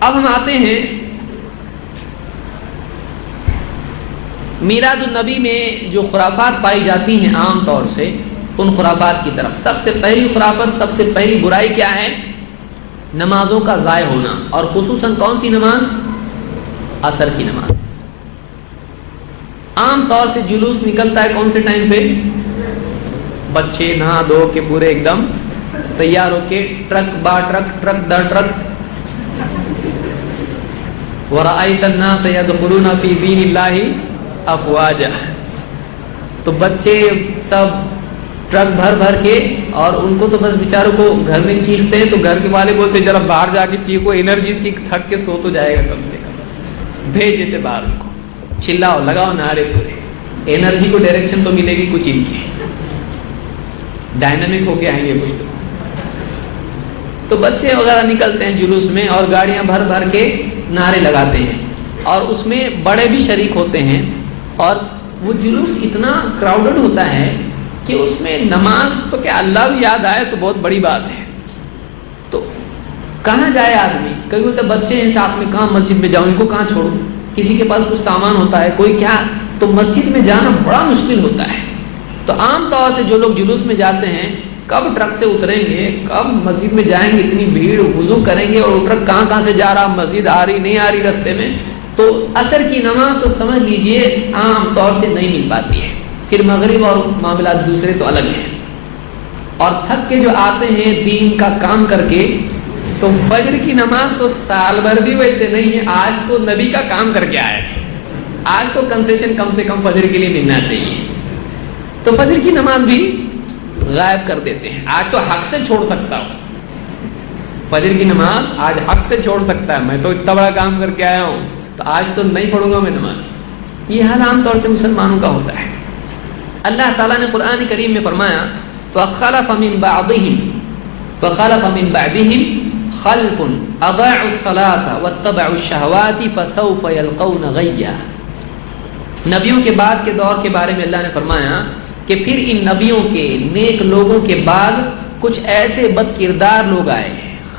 اب ہم آتے ہیں میلاد النبی میں جو خرافات پائی جاتی ہیں عام طور سے ان خرافات کی طرف. سب سے پہلی خرافت، سب سے پہلی برائی کیا ہے؟ نمازوں کا ضائع ہونا، اور خصوصاً کون سی نماز؟ عصر کی نماز. عام طور سے جلوس نکلتا ہے کون سے ٹائم پہ؟ بچے نہا دھو کے پورے ایک دم تیار ہو کے ٹرک با ٹرک، ٹرک در ٹرک. وَرَأَيْتَ النَّاسَ يَدْخُلُونَ فِي دِينِ اللَّهِ أَفْوَاجًا. تو بچے سب ٹرک بھر بھر کے، اور ان کو تو بس بیچاروں کو گھر میں چیختے ہیں تو گھر کے والے بولتے ذرا باہر جا کے چیخو، انرجی اس کی تھک کے سو تو جائے گا کم سے کم. بھیج دیتے باہر ان کو، چلاؤ لگاؤ نعرے پورے، انرجی کو ڈائریکشن تو ملے گی کچھ ان کی، ڈائنامک ہو کے آئیں گے کچھ. تو بچے وغیرہ نکلتے ہیں جلوس میں اور گاڑیاں بھر بھر کے نعرے لگاتے ہیں، اور اس میں بڑے بھی شریک ہوتے ہیں، اور وہ جلوس اتنا کراؤڈڈ ہوتا ہے کہ اس میں نماز تو کیا اللہ بھی یاد آئے تو بہت بڑی بات ہے. تو کہاں جائے آدمی؟ کبھی بولتے بچے ہیں ساتھ میں، کہاں مسجد میں جاؤں، ان کو کہاں چھوڑوں؟ کسی کے پاس کچھ سامان ہوتا ہے، کوئی کیا، تو مسجد میں جانا بڑا مشکل ہوتا ہے. تو عام طور سے جو لوگ جلوس میں جاتے ہیں کب ٹرک سے اتریں گے، کب مسجد میں جائیں گے، اتنی بھیڑ، وضو کریں گے، اور ٹرک کہاں کہاں سے جا رہا، مسجد آ رہی نہیں آ رہی رستے میں. تو عصر کی نماز تو سمجھ لیجئے عام طور سے نہیں مل پاتی ہے. پھر مغرب اور معاملات دوسرے تو الگ ہیں. اور تھک کے جو آتے ہیں دین کا کام کر کے، تو فجر کی نماز تو سال بھر بھی ویسے نہیں ہے. آج تو نبی کا کام کر کے آئے، آج تو کنسیشن کم سے کم فجر کے لیے ملنا چاہیے. تو فجر کی نماز بھی غائب کر دیتے ہیں. آج تو حق سے چھوڑ سکتا ہوں فجر کی نماز، آج حق سے چھوڑ سکتا ہے، میں تو اتنا بڑا کام کر کے آیا ہوں تو آج تو نہیں پڑھوں گا میں نماز. یہ حال عام طور سے مسلمانوں کا ہوتا ہے. اللہ تعالیٰ نے قرآن کریم میں فرمایا فَخَلَفَ مِن بَعْدِهِمْ خَلْفٌ أَضَاعُوا الصَّلَاةَ وَاتَّبَعُوا الشَّهَوَاتِ فَسَوْفَ يَلْقَوْنَ غَيًّا. نبیوں کے بعد کے دور کے بارے میں اللہ نے فرمایا کہ پھر ان نبیوں کے، نیک لوگوں کے بعد کچھ ایسے بد کردار لوگ آئے.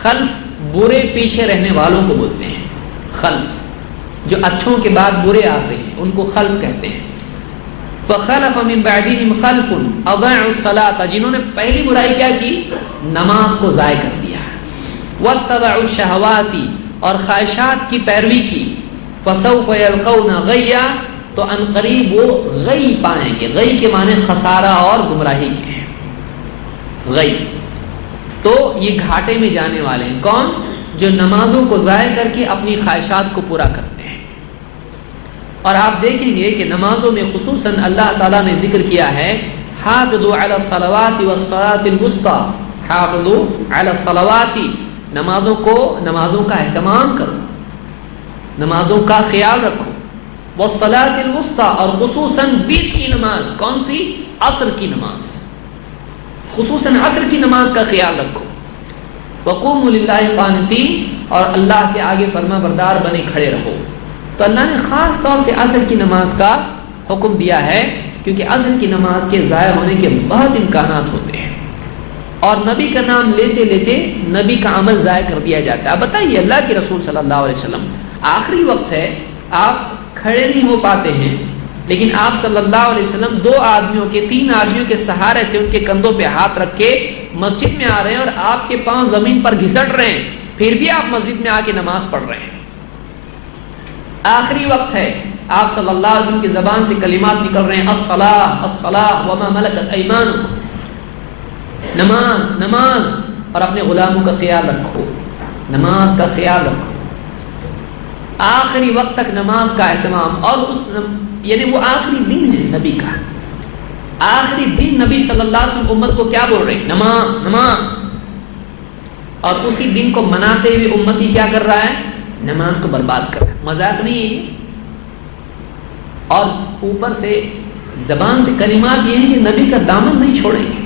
خلف برے پیچھے رہنے والوں کو بولتے ہیں. خلف جو اچھوں کے بعد برے آتے ہیں ان کو خلف کہتے ہیں. فَخَلَفَ مِن بَعْدِهِمْ خَلْفٌ أَضَاعُوا الصَّلَاةَ، جنہوں نے پہلی برائی کیا کی؟ نماز کو ضائع کر دیا. وَاتَّبَعُوا الشَّهَوَاتِ، اور خواہشات کی پیروی کی. فَسَوْفَ يَلْقَوْنَ غَيًّا، تو ان قریب وہ غی پائیں گے. غی کے معنی خسارہ اور گمراہی کے ہیں. غی تو یہ گھاٹے میں جانے والے ہیں. کون؟ جو نمازوں کو ضائع کر کے اپنی خواہشات کو پورا کرتے ہیں. اور آپ دیکھیں گے کہ نمازوں میں خصوصاً اللہ تعالیٰ نے ذکر کیا ہے حافظوا علی الصلوات والصلاۃ الوسطی. حافظوا علی الصلوات، نمازوں کا اہتمام کرو، نمازوں کا خیال رکھو. والصلاۃ الوسطی، اور خصوصاً بیچ کی نماز کون سی؟ عصر کی نماز. خصوصاً عصر کی نماز کا خیال رکھو. وقوموا للہ قانتین، اور اللہ کے آگے فرما بردار بنے کھڑے رہو. تو اللہ نے خاص طور سے عصر کی نماز کا حکم دیا ہے، کیونکہ عصر کی نماز کے ضائع ہونے کے بہت امکانات ہوتے ہیں، اور نبی کا نام لیتے لیتے نبی کا عمل ضائع کر دیا جاتا ہے. اب بتائیے اللہ کے رسول صلی اللہ علیہ وسلم، آخری وقت ہے، آپ کھڑے نہیں ہو پاتے ہیں، لیکن آپ صلی اللہ علیہ وسلم 3 آدمیوں کے سہارے سے ان کے کندھوں پہ ہاتھ رکھ کے مسجد میں آ رہے ہیں، اور آپ کے پاؤں زمین پر گھسٹ رہے ہیں، پھر بھی آپ مسجد میں آ کے نماز پڑھ رہے ہیں. آخری وقت ہے، آپ صلی اللہ علیہ وسلم کی زبان سے کلمات نکل رہے ہیں الصلاۃ الصلاۃ وما ملکت ایمانکم. نماز نماز، اور اپنے غلاموں کا خیال رکھو، نماز کا خیال رکھو. آخری وقت تک نماز کا اہتمام. اور یعنی وہ آخری دن ہے نبی کا، آخری دن نبی صلی اللہ علیہ وسلم امت کو کیا بول رہے ہیں؟ نماز نماز. اور اسی دن کو مناتے ہوئے امتی کیا کر رہا ہے؟ نماز کو برباد کر رہا ہے. مذاق نہیں ہے. اور اوپر سے زبان سے کلمات یہ ہیں کہ نبی کا دامن نہیں چھوڑیں گے.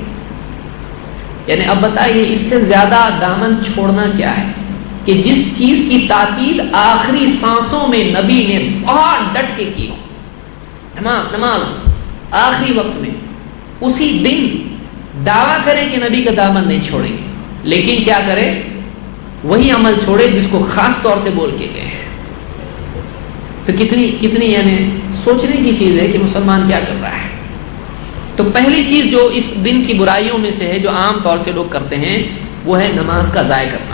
یعنی اب بتائیے اس سے زیادہ دامن چھوڑنا کیا ہے کہ جس چیز کی تاکید آخری سانسوں میں نبی نے بہت ڈٹ کے کی ہو. نماز آخری وقت میں، اسی دن دعویٰ کریں کہ نبی کا دامن نہیں چھوڑیں گے، لیکن کیا کرے؟ وہی عمل چھوڑے جس کو خاص طور سے بول کے گئے. تو کتنی یعنی سوچنے کی چیز ہے کہ مسلمان کیا کر رہا ہے. تو پہلی چیز جو اس دن کی برائیوں میں سے ہے جو عام طور سے لوگ کرتے ہیں وہ ہے نماز کا ضائع کرنا.